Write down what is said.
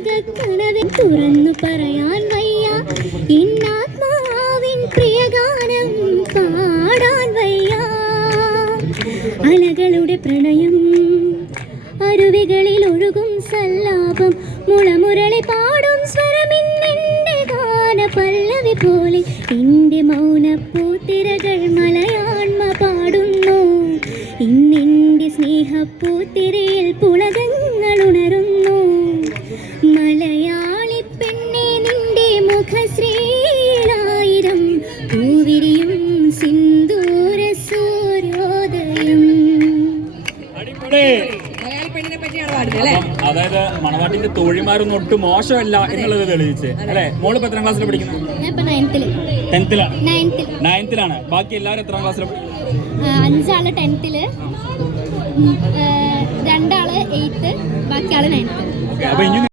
രാഗക്കനവിൽ തുറന്നു പറയാൻ വയ്യ, ഇന്നാത്മാവിൻ പ്രിയഗാനം പാടാൻ വയ്യ. അലകളുടെ പ്രണയം, അരുവികളിൽ ഒഴുകും സല്ലാപം, മുളമുരളി പാടും സ്വരമിന്നെൻ്റെ ഗാന പല്ലവി പോലെ. എൻ്റെ മൗനപ്പൂത്തിരകൾ മലയാണ്മ പാടുന്നു, ഇന്നെൻ്റെ സ്നേഹപ്പൂത്തിരയിൽ പുളകങ്ങൾ ഉണരുന്നു. മലയാളി പെണ്ണെ നിന്റെ മുഖശ്രീലായിരം പൂവിരിയും സിന്ദൂര സൂര്യോദയം. അതായത് മണവാട്ടിന്റെ തോഴിമാരൊന്നും ഒട്ടും മോശമല്ല എന്നുള്ളത് തെളിയിച്ച് അല്ലെ. മോള് ഇപ്പൊ എത്രാം ക്ലാസ്സിൽ പഠിക്കുന്നത്? 9th-ലാണ്. ബാക്കി എല്ലാവരും എത്രാം ക്ലാസ്സിലാണ്? 5 ആള് 10th, 2 ആള് 8th, ബാക്കി ആള് 9th.